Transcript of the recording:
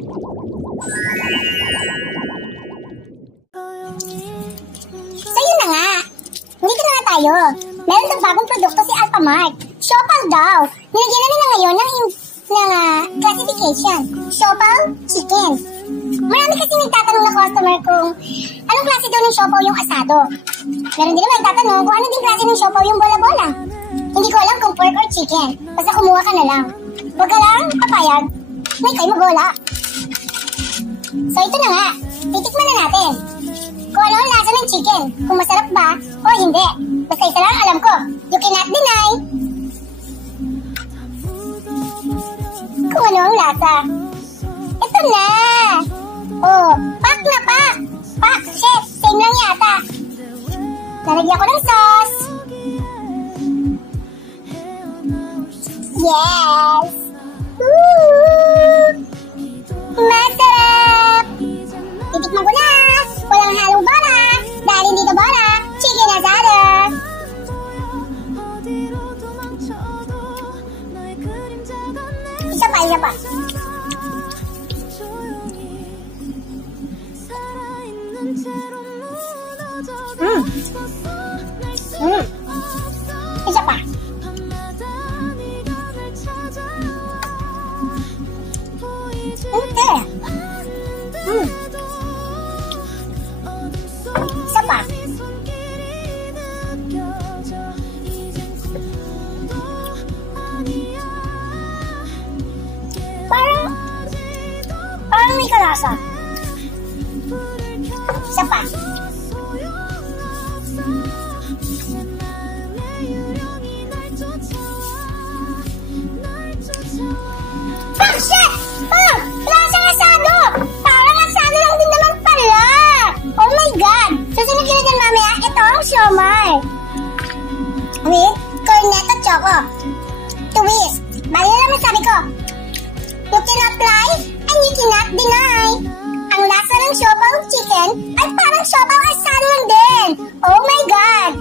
So yun na nga. Hindi ka na nga tayo. Meron daw bagong produkto si Alphamart. Siopao daw. Nilagyan na nila ngayon ng classification. Siopao chicken. Marami kasi nagtatanong na customer kung anong klase daw ng siopao yung asado. Meron din naman nagtatanong kung ano din klase ng siopao yung bola-bola. Hindi ko alam kung pork or chicken. Basta kumuha ka na lang. Huwag ka lang papayag. May kayo magola. So ito na nga. Titikman na natin. Kung ano ang lasa ng chicken. Kung masarap ba o hindi. Basta isa lang alam ko. You cannot deny. Kung ano ang lasa. Ito na. Oh, pak na pak. Pak, chef. Same lang yata. Lalagyan ko ng sauce. Yes. Masarap. Titikman ko na. Walang halong bola. Dahil hindi ito bola. Chicken asado. Isa pa. Isa pa. Okay. Isa pa. Parang may kalasa. Isa pa. Pak, chef! Pak! Lasang asado! Parang asado lang din naman pala! Oh my God! Susunod ka na dyan mamaya, ito ang siomai. With cornetto choco. Twist. Bali na naman sabi ko. You cannot lie and you cannot deny. Ang lasa ng siopao chicken ay parang siopao asado lang din. Oh my God!